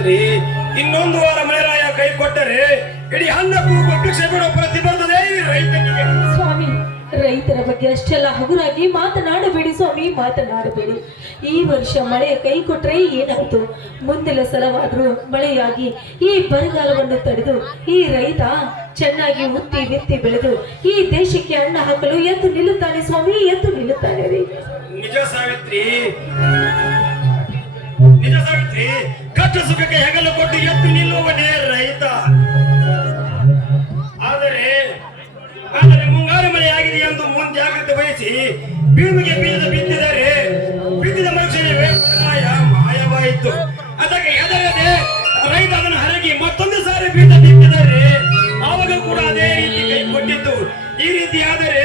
ಸಾವಿತ್ರಿ, ಇನ್ನೊಂದು ವಾರ ಮಳೆರಾಯ ಕೈ ಕೊಟ್ಟರೆ ಇಡೀ ಅನ್ನಕ್ಕೂ ಭಿಕ್ಷೆ ಬಿಡೋ ಪ್ರತಿ ಬರ್ತದೆ ಈ ರೈತನಿಗೆ. ಸ್ವಾಮಿ, ರೈತರ ಬಗ್ಗೆ ಅಷ್ಟೆಲ್ಲ ಹಗುರಾಗಿ ಮಾತನಾಡಬೇಡಿ ಸ್ವಾಮಿ, ಮಾತನಾಡಬೇಡಿ. ಈ ವರ್ಷ ಮಳೆ ಕೈ ಕೊಟ್ರೆ ಏನಾಯ್ತು? ಮುಂದಿನ ಸಲವಾದ್ರೂ ಮಳೆಯಾಗಿ ಈ ಬರಗಾಲವನ್ನು ತಡೆದು ಈ ರೈತ ಚೆನ್ನಾಗಿ ಉತ್ತಿ ಬಿತ್ತಿ ಬೆಳೆದು ಈ ದೇಶಕ್ಕೆ ಅನ್ನ ಹಾಕಲು ಎದ್ದು ನಿಲ್ಲುತ್ತಾನೆ ಸ್ವಾಮಿ, ಎದ್ದು ನಿಲ್ಲುತ್ತಾನೆ ರೈತ. ನಿಜ ಸಾವಿತ್ರಿ, ನಿಜ ಸಾವಿತ್ರಿ, ಕಷ್ಟ ಸುಖಕ್ಕೆ ಹೆಗಲು ಕೊಟ್ಟು ಎದ್ದು ನಿಲ್ಲುವನೇ ರೈತ. ಆದರೆ ಮುಂಗಾರು ಮಳೆ ಆಗಿದೆ ಎಂದು ಮುಂಜಾಗ್ರತೆ ವಹಿಸಿ ಭೂಮಿಗೆ ಬೀಜ ಬಿತ್ತಿದರೆ ಬಿತ್ತಿದ ಮನುಷ್ಯನಿಗೆ ಮಾಯವಾಯಿತು. ಅದಕ್ಕೆ ಹೆದರದೆ ರೈತ ಅದನ್ನು ಹರಗಿ ಮತ್ತೊಂದು ಸಾರಿ ಬೀಜ ಬಿತ್ತಿದರೆ ಆವಾಗ ಕೂಡ ಅದೇ ರೀತಿ ಕೈ ಕೊಟ್ಟಿತ್ತು. ಈ ರೀತಿ ಆದರೆ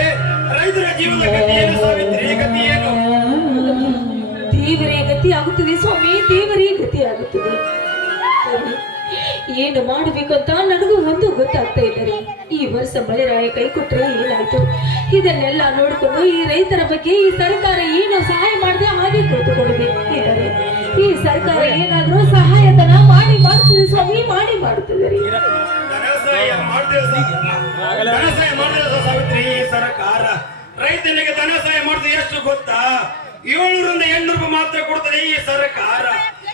ರೈತರ ಜೀವನದ ಗತಿ ಏನು ಸಾವಿತ್ರಿ? ಗತಿ ಏನು? ದೇವರೇ ಗತಿ ಆಗುತ್ತದೆ ಸ್ವಾಮಿ, ದೇವರೇ ಗತಿ ಆಗುತ್ತದೆ. ಏನು ಮಾಡಬೇಕಂತ ನನಗೂ ಒಂದು ಗೊತ್ತಾಗ್ತಾ ಇದ್ದಾರೆ. ಈ ವರ್ಷ ಮಳೆರಾಯ ಕೈ ಕೊಟ್ರೆ ಏನಾಯ್ತು? ಇದನ್ನೆಲ್ಲ ನೋಡಿಕೊಂಡು ಈ ರೈತರ ಬಗ್ಗೆ ಈ ಸರ್ಕಾರ ಏನು ಸಹಾಯ ಮಾಡದೆ ಹಾಗೆ ಕೂತುಕೊಳ್ಳಬೇಕಿದ್ದಾರೆ. ಈ ಸರ್ಕಾರ ಏನಾದ್ರೂ ಸಹಾಯಧನ ಮಾಡುತ್ತದೆ ಸ್ವಾಮಿ, ಮಾಡುತ್ತದೆ ರೀ. ಸಾವಿತ್ರಿ, ಈ ಸರ್ಕಾರ ರೈತನಿಗೆ ಧನ ಸಹಾಯ ಮಾಡಿದ್ರೆ ಎಷ್ಟು ಗೊತ್ತಾ? 700 ರಿಂದ 800 ರೂಪಾಯಿ ಮಾತ್ರ ಕೊಡ್ತದೆ ಈ ಸರ್ಕಾರ.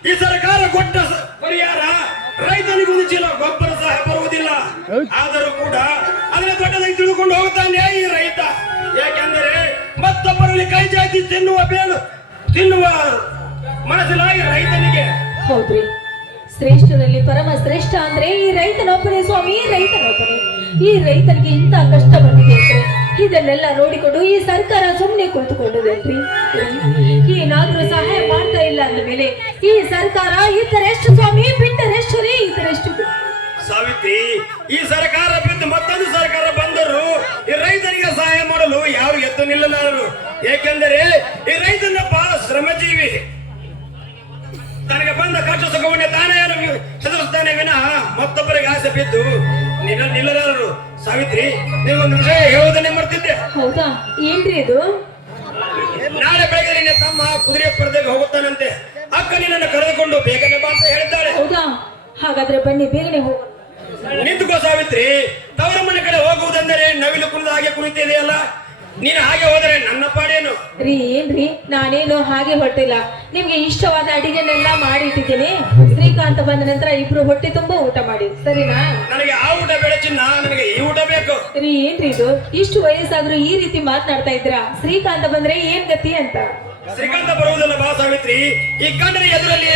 ಈ ಸರ್ಕಾರ ಕೊಟ್ಟ ಪರಿಹಾರ ರೈತನಿಗೊಂದು ಚೀಲ ಗೊಬ್ಬರ ಸಹ ಬರುವುದಿಲ್ಲ. ಆದರೂ ಕೂಡ ಅದನ್ನ ದೊಡ್ಡದಾಗಿ ತಿಳಿದುಕೊಂಡು ಹೋಗ್ತಾನೆ ಈ ರೈತ. ಯಾಕೆಂದರೆ ಮತ್ತೊಬ್ಬರಲ್ಲಿ ಕೈ ಜಾತಿ ತಿನ್ನುವ ಮನಸ್ಸಿಲ್ಲ ಈ ರೈತನಿಗೆ. ಹೌದ್ರಿ, ಶ್ರೇಷ್ಠರಲ್ಲಿ ಪರಮ ಶ್ರೇಷ್ಠ ಅಂದ್ರೆ ಈ ರೈತನೊಬ್ಬನೇ ಸ್ವಾಮಿ, ರೈತನೊಬ್ಬನೇ. ಈ ರೈತನಿಗೆ ಇಂತ ಕಷ್ಟ ಬಂದಿದೆ ಅಂದ್ರೆ ಇದನ್ನೆಲ್ಲ ನೋಡಿಕೊಂಡು ಈ ಸರ್ಕಾರ ಸುಮ್ಮನೆ ಕುಳಿತುಕೊಂಡದೇನ್ರಿ? ಏನಾದ್ರೂ ಸಹಾಯ ಮಾಡ್ತಾ ಇಲ್ಲ ಅಂದ ಮೇಲೆ ಈ ಸರ್ಕಾರ ಇತರೆಷ್ಟು ಸ್ವಾಮಿ, ಬಿಟ್ಟರೆಷ್ಟು ರೀ, ಇತರೆಷ್ಟು. ಸಾವಿತ್ರಿ, ಈ ಸರ್ಕಾರ ಬಿಟ್ಟು ಮತ್ತೊಂದು ಸರ್ಕಾರ ಬಂದರು ಈ ರೈತನಿಗೆ ಸಹಾಯ ಮಾಡಲು ಯಾರು ಎದ್ದು ನಿಲ್ಲಲಾರರು. ಏಕೆಂದರೆ ಈ ರೈತನಪ್ಪ ಶ್ರಮಜೀವಿ. ತನಗೆ ಬಂದ ಕಷ್ಟ ಸುಖವನ್ನೇ ತಾನೇ ಹೆದರಿಸ್ತಾನೆ ವಿನಃ ಮತ್ತೊಬ್ಬರಿಗೆ ಆಸೆ ಬಿದ್ದು ನಿಲ್ಲಲಾರರು. ಸಾವಿತ್ರಿ, ನೀವೊಂದು ವಿಷಯ ಹೇಳುವುದನ್ನೇ ಮರ್ತಿದ್ದೆ. ಹೌದಾ? ಏನ್ರಿ ಇದು? ನಾಳೆ ಬೆಳಗ್ಗೆ ನಿನ್ನ ತಮ್ಮ ಕುದುರೆ ಸ್ಪರ್ಧೆಗೆ ಹೋಗುತ್ತಾನಂತೆ. ಅಕ್ಕ ನಿನ್ನನ್ನು ಕರೆದುಕೊಂಡು ಬೇಗನೆ ಬಾ ಅಂತ ಹೇಳಿದ್ದಾಳೆ. ಹೌದಾ? ಹಾಗಾದ್ರೆ ಬನ್ನಿ, ಬೇಗನೆ ಹೋಗ. ನಿಂತುಕೋ ಸಾವಿತ್ರಿ, ತವರ ಮನೆ ಕಡೆ ಹೋಗುವುದೆಂದರೆ ನವಿಲು ಕುಣಿದ ಹಾಗೆ ಕುಣಿತಿದೆಯಲ್ಲ, ನೀನು ಹಾಗೆ ಹೋದರೆ ನನ್ನ ಪಾಡೇನು? ರೀ, ಏನ್ರಿ, ನಾನೇನು ಹಾಗೆ ಹೊಟ್ಟಿಲ್ಲ. ನಿಮ್ಗೆ ಇಷ್ಟವಾದ ಅಡಿಗೆನೆಲ್ಲ ಮಾಡಿ ಇಟ್ಟಿದ್ದೀನಿ. ಶ್ರೀಕಾಂತ ಬಂದ ನಂತರ ಇಬ್ರು ಹೊಟ್ಟೆ ತುಂಬಾ ಊಟ ಮಾಡಿ, ಸರಿನಾ? ನನಗೆ ಆ ಊಟ ಬೇಡ ಚಿನ್ನ, ನನಗೆ ಈ ಊಟ ಬೇಕು. ರೀ, ಏನ್ರಿ ಇದು? ಇಷ್ಟು ವಯಸ್ಸಾದ್ರೂ ಈ ರೀತಿ ಮಾತನಾಡ್ತಾ ಇದ್ರಾ? ಶ್ರೀಕಾಂತ ಬಂದ್ರೆ ಏನ್ ಗತಿ ಅಂತ? ಶ್ರೀಕಾಂತ ಬರುವುದಲ್ಲ ಬಾ ಸಾವಿತ್ರಿ, ಈ ಗಂಡನ ಎದುರಲ್ಲಿ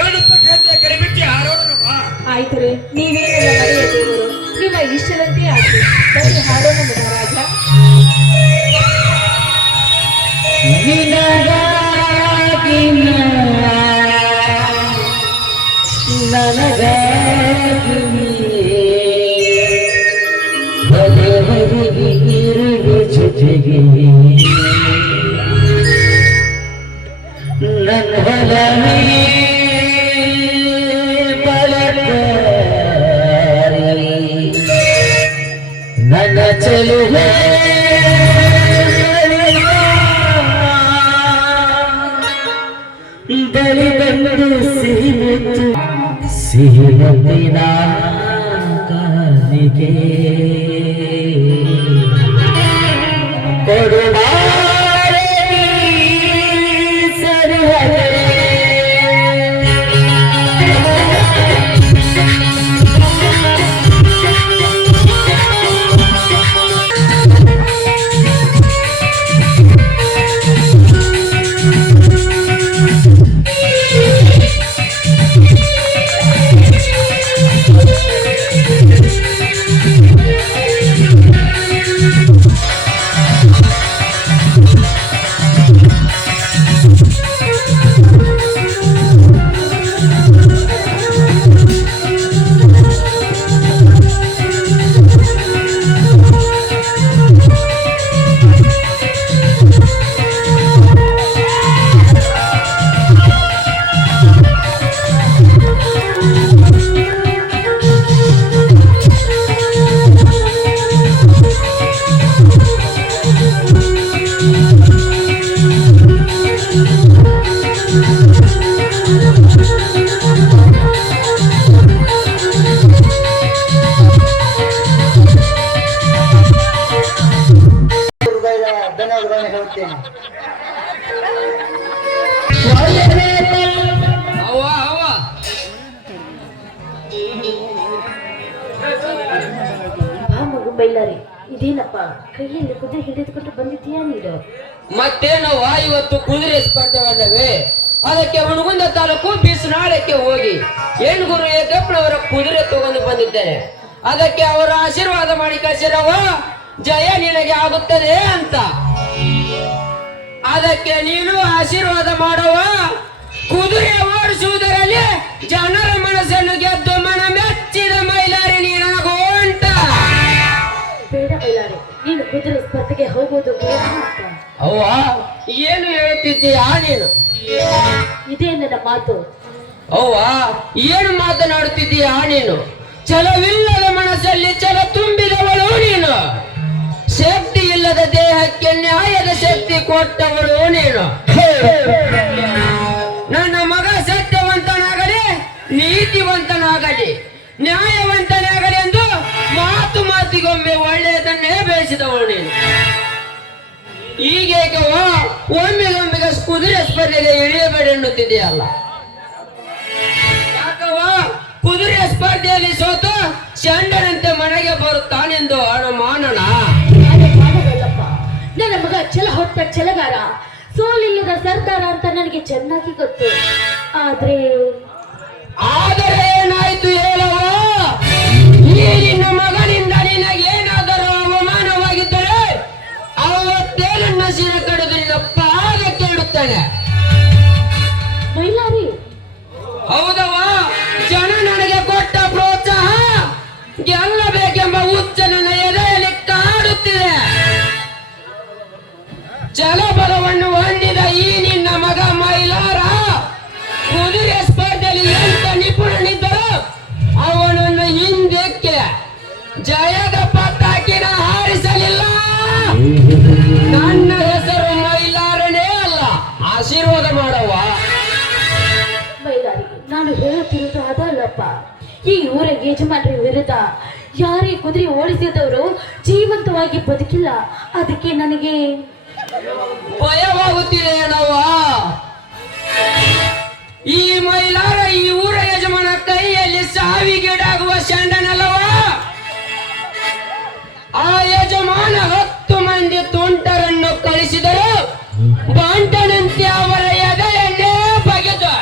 ಗಂಡು ಪಕ್ಷ ಕರಿಬಿಚ್ಚಿ ಹಾರೋಣ ಬಾ. ಆಯ್ತು ರೀ, ನೀವೇನೆಲ್ಲ ಮರೆಯದೇವರು, ನಿಮ್ಮ ಇಷ್ಟದಂತೆ ಆಯ್ತು. ಬನ್ನಿ ಹಾಡೋಣ ಮಹಾರಾಜ. ನಿನಗಾಗಿ ನನಗಾಗಿ ಬದಲಿರುವ ಜೊತೆಗೆ ನನ್ನ ಹೊಲವೇ ಬಲಕಾರಿ ನನ್ನ ಚೆಲುವೆ ಬಳಿ ಬಂದು ಸಿಹಿ ನಂಬಿನ ಕಾಲಿಗೆ ಕೊಡುವ ಬೈಲಾರಿ, ಇದೇನಪ್ಪ ಕೈಯಲ್ಲಿ ಕುದುರೆ ಹಿಡಿದುಕೊಂಡು ಬಂದಿದ್ದೀಯಾ ನೀನು? ಮತ್ತೇನವ್ವ, ಇವತ್ತು ಕುದುರೆ ಸ್ಪರ್ಧೆವಲ್ಲವೇ? ಅದಕ್ಕೆ ಹುಣಗುಂದ ತಾಲೂಕು ಬಿಸಿನಾಳಕ್ಕೆ ಹೋಗಿ ಏನು ಗುರು ಏಕಪ್ಪನವರ ಕುದುರೆ ತಗೊಂಡು ಬಂದಿದ್ದೇನೆ. ಅದಕ್ಕೆ ಅವರ ಆಶೀರ್ವಾದ ಮಾಡಿ ಕಳಿಸಿರವ, ಜಯ ನಿನಗೆ ಆಗುತ್ತದೆ ಅಂತ. ಅದಕ್ಕೆ ನೀನು ಆಶೀರ್ವಾದ ಮಾಡುವ. ಕುದುರೆ ಓಡಿಸುವುದರಲ್ಲಿ ಜನರ ಮನಸ್ಸನ್ನು ಗೆದ್ದು ಮನ ಮೆಚ್ಚಿದ ಮೈಲಾರಿ ನೀನಾಗೋ ಅಂತ. ಬೇಡ ಬೈಲಾರಿ, ನೀನು ಕುದುರೆ ಸ್ಪರ್ಧೆಗೆ ಹೋಗೋದು ಬೇಡ ಅಂತ. ಅವ್ವ, ಏನು ಹೇಳುತ್ತಿದ್ದೀಯಾ ನೀನು? ಇದೇ ನನ್ನ ಮಾತು. ಅವ್ವ, ಏನು ಮಾತನಾಡುತ್ತಿದ್ದೀಯಾ ನೀನು? ಛಲವಿಲ್ಲದ ಮನಸ್ಸಲ್ಲಿ ಛಲ ತುಂಬಿದವಳು ನೀನು. ಶಕ್ತಿ ಇಲ್ಲದ ದೇಹಕ್ಕೆ ನ್ಯಾಯದ ಶಕ್ತಿ ಕೊಟ್ಟವಳು ನೀನು. ನನ್ನ ಮಗ ಸತ್ಯವಂತನಾಗಲಿ, ನೀತಿವಂತನಾಗಲಿ, ನ್ಯಾಯವಂತನಾಗಲಿ ಎಂದು ಮಾತು ಮಾತಿಗೊಮ್ಮೆ ಒಳ್ಳೆಯದನ್ನೇ ಬೆಳೆಸಿದವಳು ನೀನು. ಈಗೇಕವ ಒಮ್ಮೆಗೊಮ್ಮೆಗೆ ಕುದುರೆ ಸ್ಪರ್ಧೆಗೆ ಇಳಿಯಬೇಡ ಎನ್ನುತ್ತಿದೆಯಲ್ಲ? ಯಾಕವ ಕುದುರೆ ಸ್ಪರ್ಧೆಯಲ್ಲಿ ಸೋತು ಚಂಡನಂತೆ ಮನೆಗೆ ಬರುತ್ತಾನೆಂದು ಅನುಮಾನನ? ಅದು ಮಾಡೋದಲ್ಲಪ್ಪ. ನನ್ನ ಮಗ ಛಲ ಹೊತ್ತ ಛಲಗಾರ, ಸೋಲಿಲ್ಲದ ಸರ್ದಾರ ಅಂತ ನನಗೆ ಚೆನ್ನಾಗಿ ಗೊತ್ತು. ಆದರೆ ಏನಾಯ್ತು ಹೇಳವ? ಈ ನಿನ್ನ ಮಗನಿಂದ ನಿನಗೇನಾದರೂ ಅವಮಾನವಾಗಿದ್ದರೆ ಅವತ್ತೇ ನನ್ನ ಶಿರ ಕಡಿದು ನಿನ್ನ ಪಾದಕ್ಕೆ ಇಡುತ್ತೇನೆ. ಮೈಲಾರಿ, ಹೌದವ, ಜನ ನನಗೆ ಕೊಟ್ಟ ಪ್ರೋತ್ಸಾಹ ಗೆಲ್ಲಬೇಕೆಂಬ ಹುಚ್ಚ ನನ್ನ ಎದೆಯಲ್ಲಿ ಕಾಡುತ್ತಿದೆ. ಜಲಬಲವನ್ನು ಹೊಂದಿದ ಈ ನಿನ್ನ ಮಗ ಮೈಲಾರ ಕುದುರೆ ಸ್ಪರ್ಧೆಯಲ್ಲಿ ಎಂತ ನಿಪುಣನಿದ್ದರೂ ಅವನನ್ನು ಹಿಂದಕ್ಕೆ ಜಯದ ಪತಾಕಿನ ಹಾರಿಸಲಿಲ್ಲ. ನನ್ನ ಹೆಸರು ಮೈಲಾರನೇ ಅಲ್ಲ. ಆಶೀರ್ವಾದ ಮಾಡವ್ವ. ಮೈಲಾರಿ, ನಾನು ಹೇಳುತ್ತಿರುವುದು ಅದಲ್ಲಪ್ಪ. ಈ ಊರ ಯಜಮಾನರ ವಿರುದ್ಧ ಯಾರೇ ಕುದುರೆ ಓಡಿಸಿದವರು ಜೀವಂತವಾಗಿ ಬದುಕಿಲ್ಲ. ಅದಕ್ಕೆ ನನಗೆ ಭಯವಾಗುತ್ತಿದೆ ಏನವ್ವ? ಈ ಮೈಲಾರ ಈ ಊರ ಯಜಮಾನ ಕೈಯಲ್ಲಿ ಸಾವಿಗೀಡಾಗುವ ಷಂಡನಲ್ಲವ? ಆ ಯಜಮಾನ 10 ಮಂದಿ ತುಂಟರನ್ನು ಕಳಿಸಿದರು. ಬಾಂಟನಂತೆ ಅವರ ಎದೆಯನ್ನೇ ಬಗೆದು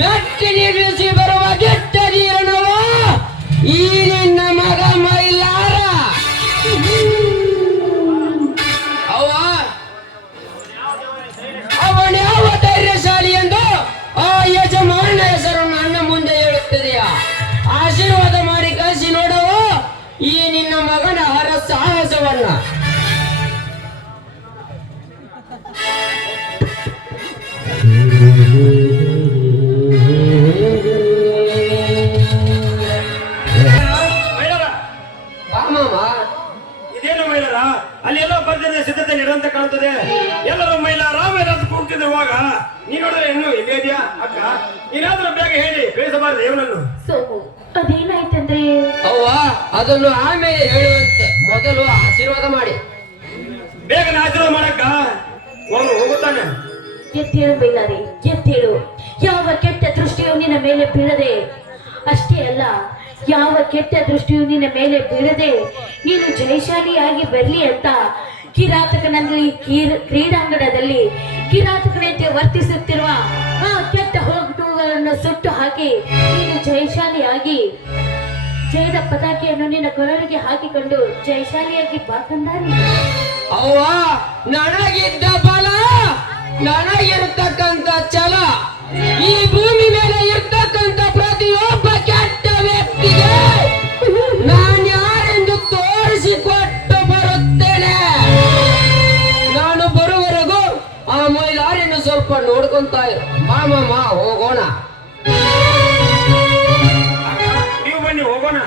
ಮೆಟ್ಟಿ ನಿರ್ಮಿಸಿ ಬರುವ ದಿಟ್ಟ ಧೀರನವ ಈ ನಿನ್ನ ಮಗ ಮೈಲಾರ. ಅವನ್ಯಾವ ಧೈರ್ಯಶಾಲಿ ಎಂದು ಆ ಯಜಮಾನ ಹೆಸರು ನನ್ನ ಮುಂದೆ ಹೇಳುತ್ತದೆಯಾ? ಆಶೀರ್ವಾದ ಮಾಡಿ ಕಳಿಸಿ ನೋಡವ ಈ ನಿನ್ನ ಮಗನ ಹರ ಸಾಹಸವನ್ನ. ಮೈಲಾರ, ಮಾಮ, ಇದೇನು ಮೈಲಾರ? ಅಲ್ಲಿ ಎಲ್ಲೋ ಬರ್ದಿದೆ, ಸಿದ್ಧತೆ ನಿರಂತ ಕಾಣುತ್ತದೆ. ಎಲ್ಲರೂ ಮೈಲಾರ ಅಂತ ಕೂಗ್ತಿರುವಾಗ ನೀನ್ ನೋಡಿದ್ರೆ ಇನ್ನು ಇಲ್ಲೇ ಇದೆಯಾ? ಅಕ್ಕ, ನೀನಾದ್ರೂ ಬೇಗ ಹೇಳಿ ಕಳಿಸಬಾರದು ಇವನನ್ನು. ಸೋಮು, ಅದೇನಾಯ್ತಂದ್ರೆ ಅವ್ವ, ಅದನ್ನು ಆಮೇಲೆ ಹೇಳುವಂತೆ ಮೊದಲು ಆಶೀರ್ವಾದ ಮಾಡಿ. ಬೇಗನೆ ಆಶೀರ್ವಾದ ಮಾಡಕ್ಕ ಅವನು ಹೋಗುತ್ತಾನೆ. ಎದ್ದೇಳು ಬೈಲಾರಿ, ಎದ್ದೇಳು. ಯಾವ ಕೆಟ್ಟ ದೃಷ್ಟಿಯು ನಿನ್ನ ಮೇಲೆ ಬೀಳದೆ, ಅಷ್ಟೇ ಅಲ್ಲ, ಯಾವ ಕೆಟ್ಟ ದೃಷ್ಟಿಯು ನಿನ್ನ ಮೇಲೆ ಬೀಳದೆ ನೀನು ಜಯಶಾಲಿಯಾಗಿ ಬರಲಿ ಅಂತ ಕಿರಾತಕನಲ್ಲಿ ಕ್ರೀಡಾಂಗಣದಲ್ಲಿ ಕಿರಾತಕನಂತೆ ವರ್ತಿಸುತ್ತಿರುವ ಆ ಕೆಟ್ಟ ಹೋಗುಗಳನ್ನು ಸುಟ್ಟು ಹಾಕಿ ನೀನು ಜಯಶಾಲಿಯಾಗಿ ಜಯದ ಪತಾಕೆಯನ್ನು ನಿನ್ನ ಕೊರಳಿಗೆ ಹಾಕಿಕೊಂಡು ಜಯಶಾಲಿಯಾಗಿ ಬಾಕಂದಾರಿ. ಅವ್ವ, ನನಗಿದ್ದ ಬಲ, ನನಗಿರ್ತಕ್ಕಂಥ ಛಲ, ಈ ಭೂಮಿ ಮೇಲೆ ಇರ್ತಕ್ಕಂಥ ಪ್ರತಿಯೊಬ್ಬ ಕೆಟ್ಟ ವ್ಯಕ್ತಿಗೆ ನಾನು ಯಾರೆಂದು ತೋರಿಸಿಕೊಟ್ಟು ಬರುತ್ತೇನೆ. ನಾನು ಬರುವವರೆಗೂ ಆ ಮೈಲಾರಿಯನ್ನು ಸ್ವಲ್ಪ ನೋಡ್ಕೊಂತ ಇರು. ಮಾಮಮ್ಮ, ಹೋಗೋಣ. ನೀವು ಬನ್ನಿ, ಹೋಗೋಣ.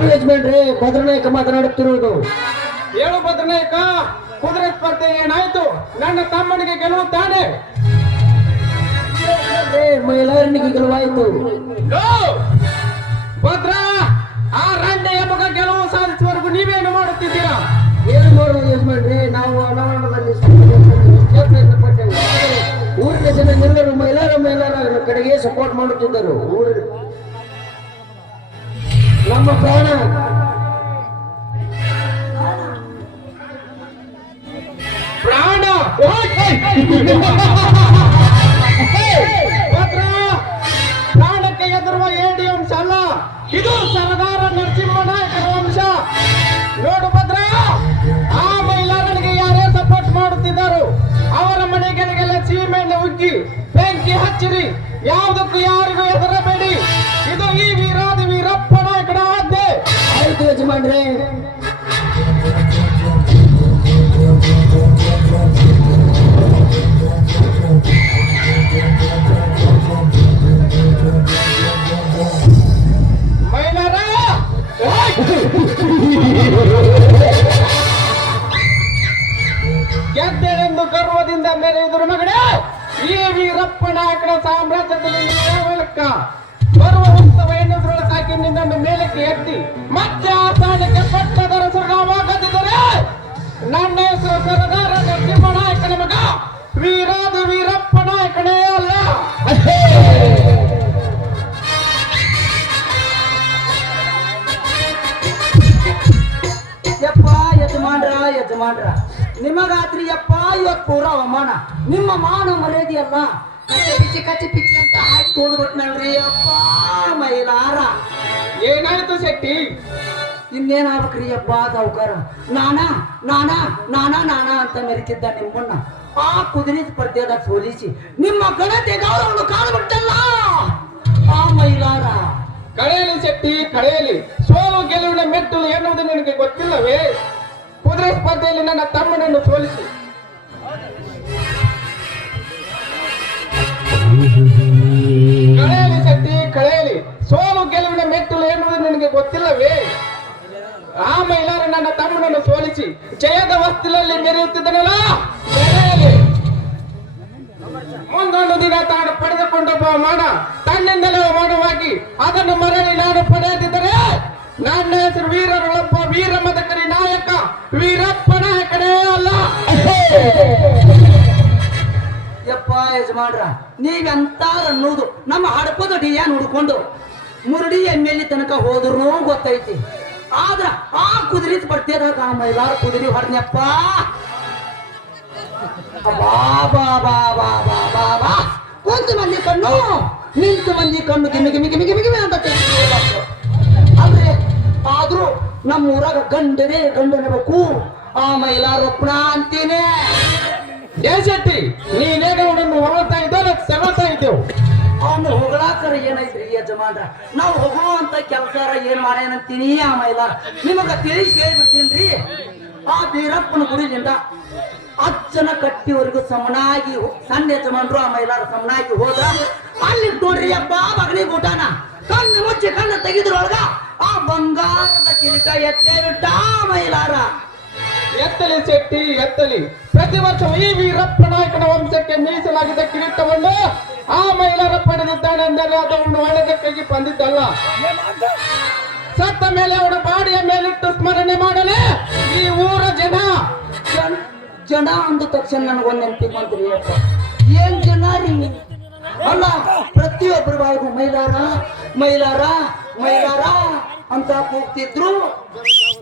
ನಾನು ಯಜಮಾನ್ರೆ ಭದ್ರನಾಯಕ ಮಾತನಾಡುತ್ತಿರುವುದು. ಹೇಳು ಭದ್ರನಾಯಕ, ಕುದುರೆ ಸ್ಪರ್ಧೆ ಏನಾಯ್ತು? ನನ್ನ ತಮ್ಮನಿಗೆ ಗೆಲುವು ತಾನೆ? ಮಹಿಳೆಯರಿಗೆ ಗೆಲುವಾಯಿತು. ಗೋ! ಭದ್ರ, ಆ ರಂಡೆಯ ಮಗ ಗೆಲುವು ಸಾಧಿಸುವವರೆಗೂ ನೀವೇನು ಮಾಡುತ್ತಿದ್ದೀರಾ? ಏನು ಮಾಡೋದು ಯಜಮಾನ್ರೆ, ನಾವು ಅನಾವರಣದಲ್ಲಿ ಪ್ರಯತ್ನ ಪಟ್ಟೆವು. ಊರಿನ ಜನರೆಲ್ಲರೂ ಮಹಿಳೆಯರ ಕಡೆಗೆ ಸಪೋರ್ಟ್ ಮಾಡುತ್ತಿದ್ದರು. ನಮ್ಮ ಪ್ರಾಣ ಪ್ರಾಣ ಭದ್ರ, ಪ್ರಾಣಕ್ಕೆ ಎದುರುವ ಏಡಿ ವಂಶ ಅಲ್ಲ, ಇದು ಸರದಾರ ನರಸಿಂಹನಾಯಕರ ವಂಶ. ನೋಡು ಭದ್ರ, ಆ ಮಹಿಳೆಯರಿಗೆ ಯಾರೇ ಸಪೋರ್ಟ್ ಮಾಡುತ್ತಿದ್ದರು ಅವರ ಮನೆಗಳಿಗೆಲ್ಲ ಸೀಮೆಣ್ಣೆ ಉಗ್ಗಿ ಬೆಂಕಿ ಹಚ್ಚಿರಿ. ಯಾವುದಕ್ಕೂ ಯಾರಿಗೂ ಹೆದರಬೇಡಿ. ಇದು ಈ ವೀರಾದಿ ವೀರಪ್ಪ ನಾಯಕನ ಆಜ್ಞೆ. ಆಯ್ತು ಯಜಮಾನ್ರೆ. ಮೈಲಾರ, ಗೆದ್ದೆಳೆಂದು ಗರ್ವದಿಂದ ಮೆರೆಯುವುದರ ಮಗನೇ, ಈ ವೀರಪ್ಪ ನಾಯಕನ ಸಾಮ್ರಾಜ್ಯದಲ್ಲಿ ಲೆಕ್ಕ ಬರುವ ಉತ್ಸವ ಎನ್ನುವುದರೊಳ ಸಾಕಿ ನಿನ್ನನ್ನು ಮೇಲಕ್ಕೆ ಎತ್ತಿ ಮತ್ತೆ ಆ ಸ್ಥಾನಕ್ಕೆ ಪಟ್ಟದರ ಸ್ವರ್ಗವಾಗದಿದ್ದರೆ ನನ್ನ ಹೆಸರು ಸರದಾರ ನರಸಿಂಹ ನಾಯಕನ ಮಗ ವೀರಾದ ವೀರಪ್ಪ ನಾಯಕನೇ ಅಲ್ಲ. ಯಪ್ಪ ಯಜಮಾನ್ರ ನಿಮಗಾತ್ರಿ ಯಪ್ಪ ಇವತ್ತು ಪೂರ ಅವಮಾನ. ನಿಮ್ಮ ಮಾನ ಮರ್ಯಾದೆಯಲ್ಲ ಕಚ್ಚಿ ಪಿಚ್ಚಿ ಅಂತ ಹಾಕಿ ತೋಡ್ಬಿಟ್ನಲ್ರಿ ಯಪ್ಪ ಮೈಲಾರ. ಏನಾಯ್ತು ಶೆಟ್ಟಿ? ಇನ್ನೇನಾಗ್ಬೇಕ್ರಿ ಯಪ್ಪ ಸಾವುಕಾರ. ನಾನಾ ನಾನಾ ನಾನಾ ನಾನಾ ಅಂತ ಮೆರಿತಿದ್ದ ನಿಮ್ಮನ್ನ ಆ ಕುದುರೆ ಸ್ಪರ್ಧೆದಾಗ ಸೋಲಿಸಿ ನಿಮ್ಮ ಗಣತೆ ಗೌರವವನ್ನು ಕಾಣಬಿಟ್ಟಲ್ಲ ಆ ಮೈಲಾರ. ಕಳೆಯಲಿ ಶೆಟ್ಟಿ, ಕಳೆಯಲಿ. ಸೋಲು ಗೆಲುವಿನ ಮೆಟ್ಟಲು ಎನ್ನುವುದು ನಿನಗೆ ಗೊತ್ತಿಲ್ಲವೇ? ಕುದುರೆ ಸ್ಪರ್ಧೆಯಲ್ಲಿ ನನ್ನ ತಮ್ಮನನ್ನು ಸೋಲಿಸಿ ಕಳೆಯಲಿ ಶೆಟ್ಟಿ, ಕಳೆಯಲಿ. ಸೋಲು ಗೆಲುವಿನ ಮೆಟ್ಟಲು ಎನ್ನುವುದು ನಿನಗೆ ಗೊತ್ತಿಲ್ಲವೇ? ಆ ಮಹಿಳೆಯರು ನನ್ನ ತಮ್ಮನನ್ನು ಸೋಲಿಸಿ ಜಯದ ವಸ್ತಿಲಲ್ಲಿ ಮೆರೆಯುತ್ತಿದ್ದನಲ್ಲ, ಕಳೆಯಲಿ. ಮುಂದೊಂದು ದಿನ ತಾನು ಪಡೆದುಕೊಂಡೊಬ್ಬ ಮಾನ ತನ್ನಿಂದಲೇ ಅವಮಾನವಾಗಿ ಅದನ್ನು ಮರಳಿ ನಾನು ಪಡೆಯದಿದ್ದರೆ ನನ್ನ ಹೆಸರು ವೀರರೊಳಪ್ಪ ವೀರ ಮದಕರಿ ನಾಯಕ ವೀರಪ್ಪ ನಾಯಕನೇ ಅಲ್ಲ. ಯಪ್ಪ ಯಜಮಾನ್ರ, ನೀವೆಂತ ಅನ್ನೋದು ನಮ್ಮ ಹಡಪದ ಡಿಯ ನೋಡ್ಕೊಂಡು ಮುರಡಿ ಎಮ್ಮೆಲ್ಲಿ ತನಕ ಹೋದ್ರು ಗೊತ್ತೈತಿ. ಆದ್ರ ಆ ಕುದುರೆ ಸ್ಪರ್ಧೆದಾಗ ಆ ಮೈಲಾರ ಕುದುರೆ ಹೊಡೆದ್ನಪ್ಪ. ಕುಂತು ಮಂದಿ ಕಣ್ಣು ನಿಂತು ಮಂದಿ ಕಣ್ಣು ಗಿಮಿ ಗಿಮಿ ಗಿಮಿ ಗಿಮಿ ಗಿಮಿ ಅಂತ ಅಲ್ರಿ. ಆದ್ರೂ ನಮ್ಮ ಊರಾಗ ಗಂಡನಬೇಕು ಆ ಮೈಲಾರಪ್ಪನ ಅಂತೀನಿ. ಏ ಶೆಟ್ಟಿ, ನೀನೇಗ ಅವನನ್ನು ಹೊರತಾ ಇದ್ದ ಸೆಗಳ್ತಾ ಇದ್ದೆವು. ಅವನು ಹೊಗಳಾಕರ ಏನೈತ್ರಿ ಯಜಮಾನ್ರ, ನಾವು ಹೋಗುವಂತ ಕೆಲಸ ಏನ್ ಮಾಡ್ಯಾನಂತೀನಿ ಆ ಮೈಲಾರ. ನಿಮಗ ತಿಳಿಸಿ ಹೇಳ್ಬಿಡ್ತೀನ್ರಿ, ಆ ಬೀರಪ್ಪನ ಗುಡಿಲಿಂದ ಅಜ್ಜನ ಕಟ್ಟಿವರೆಗೂ ಸಮನಾಗಿ ಸಣ್ಣ ಯಜಮಾನ್ರು ಆ ಮೈಲಾರ ಸಮನಾಗಿ ಹೋದ್ರ ಅಲ್ಲಿ ನೋಡ್ರಿ ಅಪ್ಪ ಮಗನಿ ಊಟನ ಕಣ್ಣು ಮುಚ್ಚಿ ಕಣ್ಣು ತೆಗೆದ್ರೊಳಗ ಆ ಬಂಗಾರದ ಕಿರೀಟ ಎತ್ತೇ ಬಿಟ್ಟ ಮೈಲಾರ. ಎತ್ತಲಿ ಶೆಟ್ಟಿ, ಎತ್ತಲಿ. ಪ್ರತಿ ವರ್ಷ ಈ ವೀರಪ್ಪ ನಾಯಕನ ವಂಶಕ್ಕೆ ಮೀಸಲಾಗಿದ್ದ ಕಿರೀಟವನ್ನು ಆ ಮೈಲಾರ ಪಡೆದಿದ್ದಾನೆ ಅಂದರೆ ಅದನ್ನು ಒಳ್ಳೆದಕ್ಕಾಗಿ ಬಂದಿದ್ದಲ್ಲ. ಸತ್ತ ಮೇಲೆ ಅವನ ಬಾಡಿಯ ಮೇಲಿಟ್ಟು ಸ್ಮರಣೆ ಮಾಡಲೇ ಈ ಊರ ಜನ ಅಂದ ತಕ್ಷಣ ನನಗೊಂದು ನೆನಪಿಗೆ ಬಂದ್ರಿ ಅಪ್ಪ. ಏನ್ ಜನ ರೀ ಅಲ್ಲ, ಪ್ರತಿಯೊಬ್ಬರ ಬಾಯಿಗೂ ಮೈಲಾರ ಮೈಲಾರ ಮೈಲಾರ ಅಂತ ಕೂಗ್ತಿದ್ರು.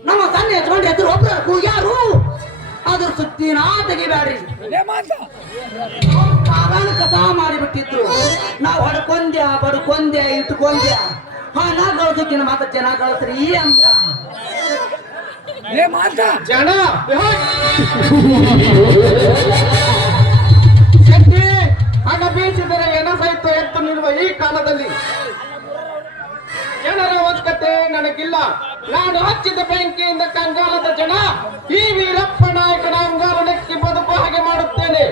ನಮ್ಮ ಸಣ್ಣ ಯಜಮಾನ್ ಎದುರು ಒಬ್ರ ಕೂಗ್ಯಾರು, ಅದ್ರ ಸುದ್ದಿನ ತೆಗಿಬ್ಯಾಡ್ರಿ. ಕಾರಣ ಕಸ ಮಾಡಿಬಿಟ್ಟಿದ್ರು. ನಾವು ಹೊಡ್ಕೊಂದ್ಯ ಬಡ್ಕೊಂದ್ಯ ಇಟ್ಕೊಂದ್ಯ ಹಣ ಗಳಿಸೋಕಿನ ಮಾತ್ರ ಜನ ಗಳಿಸ್ರಿ ಅಂತ ಜನ. ಶೆಟ್ಟಿ, ಹಣ ಬೀಸಿದರೆ ಎಣ ಸಹಿತ ಎತ್ತು ನಿಲ್ಲುವ ಈ ಕಾಲದಲ್ಲಿ ಜನರ ಅವಶ್ಯಕತೆ ನನಗಿಲ್ಲ. ನಾನು ಹಚ್ಚಿದ ಬೆಂಕಿಯಿಂದ ಕಂಗಾಲದ ಜನ ಈ ವೀರಪ್ಪ ನಾಯಕನ ಅಂಗಾಲಕ್ಕೆ ಬದುಕು ಹಾಗೆ ಮಾಡುತ್ತೇನೆ.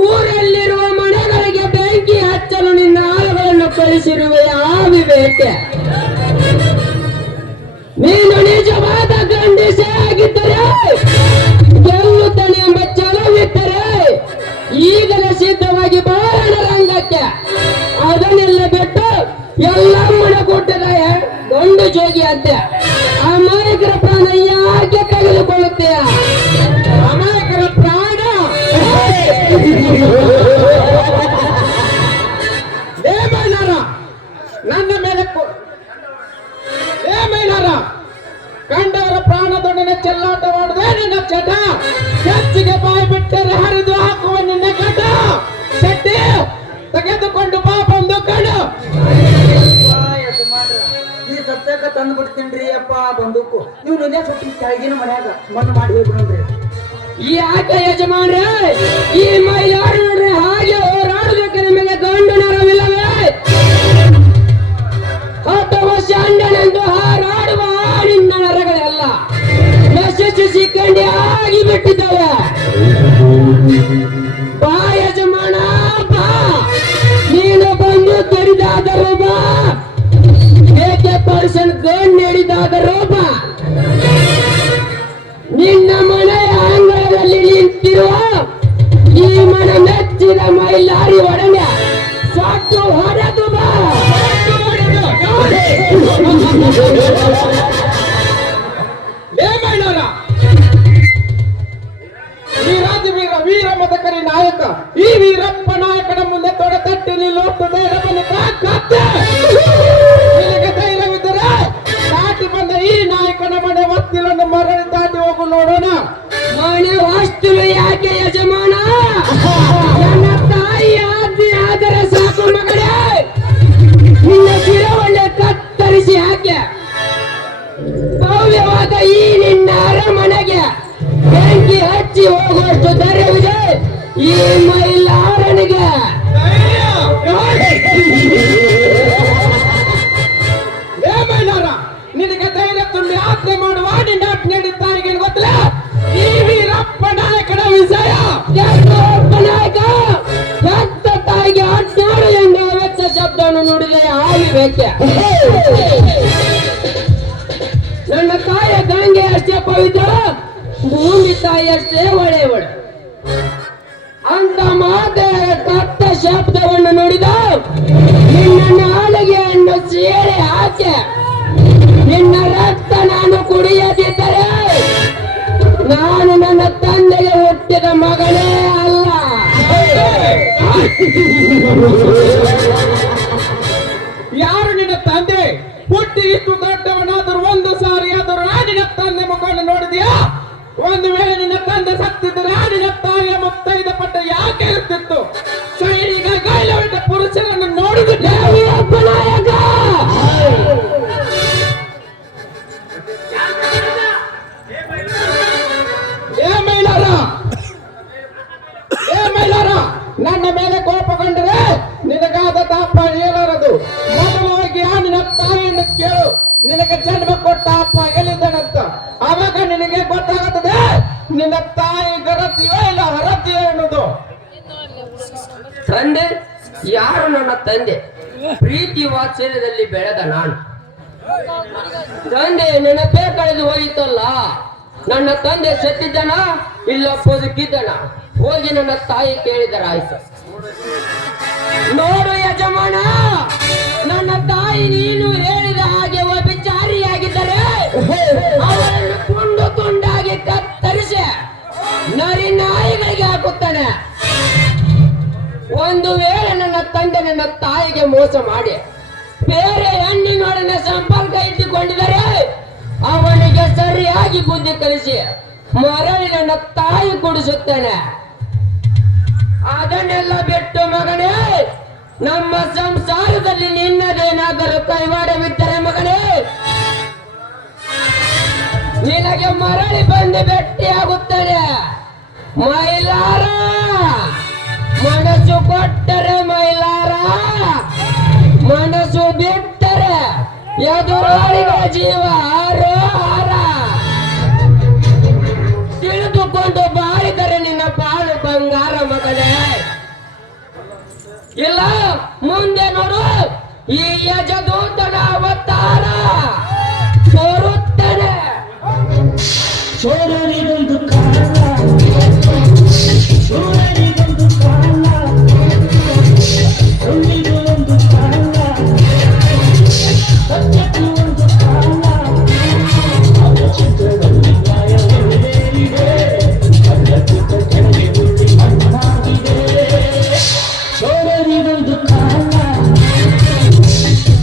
ಊರಲ್ಲಿರುವ ಮನೆಗಳಿಗೆ ಬೆಂಕಿ ಹಚ್ಚಲು ನಿನ್ನ ಆಳುಗಳನ್ನು ಕಳಿಸಿರುವ ಯಾವ ವಿವೇಕ? ನೀನು ನಿಜವಾದ ಗಂಡಸೇ ಆಗಿದ್ದರೆ, ಗೆಲ್ಲುತ್ತಾನೆ ಎಂಬ ಛಲವಿದ್ದರೆ ಈಗಲೇ ಸಿದ್ಧವಾಗಿ ಬಾರಣ ರಂಗಕ್ಕೆ. ಅದನ್ನೆಲ್ಲ ಬಿಟ್ಟು ಎಲ್ಲಮ್ಮನ ಗುಡ್ಡದ ಗಂಡು ಜೋಗಿ ಅಂತೆ ಅಮಾಯಕರ ಪ್ರಾಣ ಯಾಕೆ ತೆಗೆದುಕೊಳ್ಳುತ್ತೀಯ? ಅಮಾಯಕರ ಪ್ರಾಣ ಏ ಮೈಲಾರ, ನನ್ನ ಮೇಲೆ ಏ ಮೈಲಾರ, ಕಂಡವರ ಪ್ರಾಣದೊಡನೆ ಚೆಲ್ಲಾಟವಾಡದೆ ನಿನ್ನ ಚಟ, ಹೆಚ್ಚಿಗೆ ಬಾಯಿ ಬಿಟ್ಟರೆ ಹರಿದು ಹಾಕುವ ನಿನ್ನ ಗಟ. ಶೆಟ್ಟಿ ತೆಗೆದುಕೊಂಡು ಬಾ ಬಂದು ಕಡು. ಈ ಸತ್ಯಕ್ಕ ತಂದು ಬಿಡ್ತೀನ್ರಿ ಅಪ್ಪ ಬಂದೂಕು. ನೀವು ನಿನ್ನೆ ಸುಟ್ಟಿ ಕೆಳಗಿನ ಮನ್ಯಾಗ ಮಣ್ಣು ಮಾಡಿ ಹೋಗ್ಬಿಡ್ರಿ. ಯಾಕೆ ಯಜಮಾನ್ರೆ ಈ ಮೈಲಾರ ನೋಡ್ರಿ ಹಾಗೆ ಹೋರಾಡಬೇಕು? ನಿಮಗೆ ಗಂಡು ನರವಿಲ್ಲವೇ? 10 ವರ್ಷ ಅಂಡನೆಂದು ಹಾರಾಡುವ ನಿನ್ನ ನರಗಳೆಲ್ಲ ನಶಿಸಿ ಕಂಡಿ ಆಗಿ ಬಿಟ್ಟಿದ್ದಾವೆ. ಬಾ ಯಜಮಾನ ಬಾ, ನೀನು ಬಂದು ತೆರೆದಾದರೂ ಬಾ, AK-47 ಗನ್ ನೀಡಿದಾದರೂ ಬಾ. ನಿನ್ನ ಮನೆಯ ಅಂಗಳದಲ್ಲಿ ನಿಂತಿರುವ ಈ ಮನ ಮೆಚ್ಚಿದ ಮೈಲಾರಿ ಒಡನೆ ಸಾಕು ಹೊಡೆದು ಬಾ. ಏ ಮೈಲಾರ, ವೀರಾಧಿವೀರ ವೀರ ಮದಕರಿ ನಾಯಕ ಈ ವೀರಪ್ಪ ನಾಯಕನ ಮುಂದೆ ತೊಡೆತಟ್ಟಿ ನಿಲ್ಲೊಟ್ಟು ಧೈರ್ಯ ನಿನಗೆ ಧೈರ್ಯವಿದ್ದರೆ ದಾಟಿ ಬಂದ ಈ ನಾಯಕನ ಮನೆ ವಸ್ತಿಲನ್ನು ಮರಳಿ ದಾಟಿ ಹೋಗು ನೋಡೋಣ. ಮನೆ ವಾಸ್ತುಲು ಯಾಕೆ ಯಜಮಾನ? ನನ್ನ ತಾಯಿ ಆಜ್ಞೆ ಆದರೆ ಸಾಕು ಮಗಳೇ. ನಿನ್ನ ಶಿರ ಒಳ್ಳೆ ಕತ್ತರಿಸಿ ಹಾಕಿ ಭವ್ಯವಾದ ಈ ನಿನ್ನ ಅರಮನೆಗೆ ಬೆಂಕಿ ಹಚ್ಚಿ ಹೋಗುವಷ್ಟು ಧೈರ್ಯವಿದೆ ಈ ಮೈಲಾರನಿಗೆ. ಏ ಮೈಲಾರ, ನಿನಗೆ ಧೈರ್ಯ ತುಂಬಿ ಆಜ್ಞೆ ಮಾಡುವ ನಿನ್ನ ಆಜ್ಞೆ ತಾಯಿಗೆ ಗೊತ್ತಿಲ್ಲ ಈ ವೀರಪ್ಪ ನಾಯಕನ ವಿಷಯ. ಯಾಕಪ್ಪ ನಾಯಕ ಹೆತ್ತ ತಾಯಿಗೆ ಆಜ್ಞಾಡು ಎಂಬ ವೆಚ್ಚ ಶಬ್ದವನ್ನು ನುಡಿದೆ ಆಗಿಬೇಕೆ? ನನ್ನ ತಾಯಿಯ ಗಂಗೆ ಅಷ್ಟೇ ಪವಿತ್ರ, ಭೂಮಿ ತಾಯಿ ಅಷ್ಟೇ ಒಳ್ಳೆಯವಳು ಅಂತ ಮಾತೆಯ ತತ್ತ ಶಬ್ದವನ್ನು ನುಡಿದ ನಿನ್ನ ನಾಲಿಗೆಯನ್ನು ಸೇರಿ ಹಾಕಿ ನಿನ್ನ ರಕ್ತ ನಾನು ಕುಡಿಯದಿದ್ದರೆ ನಾನು ನನ್ನ ತಂದೆಗೆ ಹುಟ್ಟಿದ ಮಗನೇ ಅಲ್ಲ. ಯಾರು ನಿನ್ನ ತಂದೆ? ಹುಟ್ಟಿ ಇಷ್ಟು ದೊಡ್ಡವನಾದರೂ ಒಂದು ಸಾರಿ ಆದರೂ ನಿನ್ನ ತಂದೆ ಮುಖವನ್ನು ನೋಡಿದ್ಯಾ? ಒಂದು ವೇಳೆ ನಿನ್ನ ತಂದೆ ಸತ್ತಿದ್ದರೆ ನಿನ್ನ ತಾಯಿಯ ಮುತ್ತೈದ ಪಟ್ಟ ಯಾಕೆ ಇರ್ತಿತ್ತು? ಸೈನಿಕ ಗೈಲವಿಟ್ಟ ಪುರುಷರನ್ನು ನೋಡಿದ್ರೆ ಅಪ್ಪ ನಾಯಕ ಏ ಮೈಲಾರ, ಏ ಮೈಲಾರ, ನನ್ನ ಮೇಲೆ ಕೋಪಗೊಂಡರೆ ನಿನಗಾದ ತಾಪ ಹೇಳರದು. ಮೊದಲು ಹೋಗಿ ನಿನ್ನ ತಾಯಿಯನ್ನು ಕೇಳು, ನಿನಗೆ ಜನ್ಮ ಕೊಟ್ಟ ಅಪ್ಪ ಎಲ್ಲಿದ್ದಾನಂತ. ಅವಾಗ ನಿನಗೆ ಗೊತ್ತಾಗುತ್ತದೆ ನಿನ್ನ ತಾಯಿ ಗರತಿಯೋ ಇಲ್ಲ ಹರತಿಯೋ ಎನ್ನುವುದು. ತಂದೆ ಯಾರು? ನನ್ನ ತಂದೆ ಪ್ರೀತಿ ವಾತ್ಸಲ್ಯದಲ್ಲಿ ಬೆಳೆದ ನಾನು. ತಂದೆ ನೆನಪೇ ಕಳೆದು ಹೋಯಿತಲ್ಲ. ನನ್ನ ತಂದೆ ಸತ್ತಿದ್ದನ ಇಲ್ಲ ಬದುಕಿದ್ದನ? ಹೋಗಿ ನನ್ನ ತಾಯಿ ಕೇಳಿದರಾಯ್ತು. ನೋಡು ಯಜಮಾನ, ನನ್ನ ತಾಯಿ ನೀನು ಹೇಳಿದ ಹಾಗೆ ವ್ಯಭಿಚಾರಿಯಾಗಿದ್ದರೆ ಅವರನ್ನು ತುಂಡು ತುಂಡಾಗಿ ಕತ್ತರಿಸಿ ನರಿ ನಾಯಿಗಳಿಗೆ ಹಾಕುತ್ತಾನೆ. ಒಂದು ವೇಳೆ ನನ್ನ ತಂದೆ ನನ್ನ ತಾಯಿಗೆ ಮೋಸ ಮಾಡಿ ಬೇರೆ ಹೆಣ್ಣಿನೊಡನೆ ಸಂಪರ್ಕ ಇಟ್ಟುಕೊಂಡಿದರೆ ಅವನಿಗೆ ಸರಿಯಾಗಿ ಬುದ್ಧಿ ಕಲಿಸಿ ಮರಳಿ ನನ್ನ ತಾಯಿ ಕೊಡಿಸುತ್ತೇನೆ. ಅದನ್ನೆಲ್ಲ ಬಿಟ್ಟು ಮಗನೇ, ನಮ್ಮ ಸಂಸಾರದಲ್ಲಿ ನಿನ್ನದೇನಾದರೂ ಕೈವಾಡವಿದ್ದರೆ ಮಗನೇ ನಿನಗೆ ಮರಳಿ ಬಂದು ಭೇಟಿಯಾಗುತ್ತೇನೆ. ಮೈಲಾರ, ಮನಸ್ಸು ಕೊಟ್ಟರೆ ಮೈಲಾರ, ಮನಸ್ಸು ಬಿಟ್ಟರೆ ಎದುರಾಳಿಗಳ ಜೀವ ಹಾರ. ತಿಳಿದುಕೊಂಡು ಬಾಳಿದರೆ ನಿನ್ನ ಬಾಳು ಬಂಗಾರ ಮಗನೇ. ಇಲ್ಲ ಮುಂದೆ ನೋಡು ಈ ಯಜದೂತನ ಅವತಾರ ತೋರುತ್ತಾನೆ. ಚೋರನಿಗೊಂದು ಕಾಲ, ಚೋರನಿಗೊಂದು ಕಾಲ, ಸುಳ್ಳಿಗೂ ಒಂದು ಕಾಲ, ಸತ್ಯಕ್ಕೂ ಒಂದು ಕಾಲ. ಅವರ ಚಿತ್ರದಲ್ಲಿ ನ್ಯಾಯವೇ ಇದೆ, ಅವರ ಚಿತ್ರ ಕೆಳಗೆ ಬುದ್ಧಿ ಮಣ್ಣಾಗಿದೆ. ಚೋರನಿಗೊಂದು ಕಾಲ,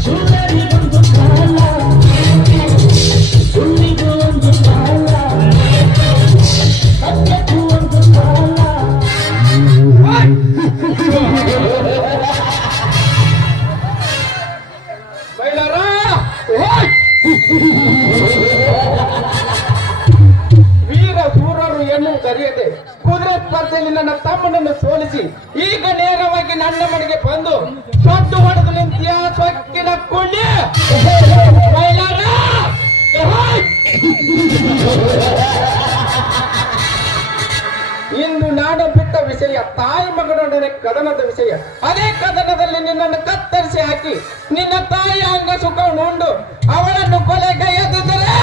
ಚೋರನಿಗೊಂದು ಕಾಲ, ಸುಳ್ಳಿಗೂ ಒಂದು ಕಾಲ, ಸತ್ಯಕ್ಕೂ ಒಂದು ಕಾಲ. ಮೈಲಾರ ಓಯ್! ವೀರ ಸೂರರು ಎನ್ನು ಕರೆಯದೆ ಕುದುರೆ ಸ್ಪರ್ಧೆಯಲ್ಲಿ ನನ್ನ ತಮ್ಮನನ್ನು ಸೋಲಿಸಿ ಈಗ ನೇರವಾಗಿ ನನ್ನ ಮನೆಗೆ ಬಂದು ಸೊಟ್ಟು ಹೊಡೆದು ನಿಂತಿಯ ಸೊಕ್ಕಿನ ಕುಳ್ಳಿ ಮೈಲಾರ ಓಯ್! ಇಂದು ನಾಡ ಬಿಟ್ಟ ವಿಷಯ ತಾಯಿ ಮಗನೊಡನೆ ಕದನದ ವಿಷಯ. ಅದೇ ಕದನದಲ್ಲಿ ನಿನ್ನನ್ನು ಕತ್ತರಿಸಿ ಹಾಕಿ ನಿನ್ನ ತಾಯಿ ಅಂಗ ಸುಖವನ್ನು ಉಂಡು ಅವಳನ್ನು ಕೊಲೆಗೈಯದಿದ್ದರೆ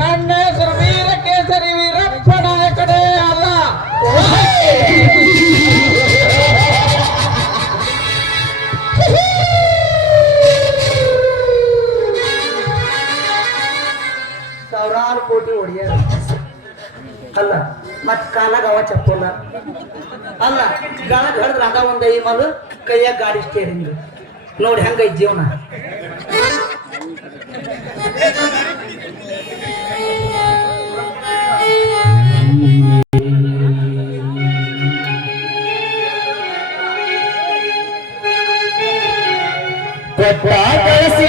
ನನ್ನ ಹೆಸರು ವೀರ ಕೇಸರಿ ವೀರಪ್ಪ ನಾಯಕನೇ ಅಲ್ಲ. ಸಾವಿರಾರು ಕೋಟಿ ಹೊಡೆಯ ಅಲ್ಲ ಮತ್ ಕಾಲಾಗ ಅವ ಚಪ್ಪಲ್ಲ ಅಲ್ಲ ಗಳಗ್ ಹರಿದ್ರ ಅದ ಒಂದ್ ಐಮಲ್ ಕೈಯಾಗ ಗಾಡಿ ಸ್ಟೇರಿಂಗ್ ನೋಡಿ ಹೆಂಗೈ ಜೀವನ. ಕೊಟ್ಟ ಕಳಿಸಿ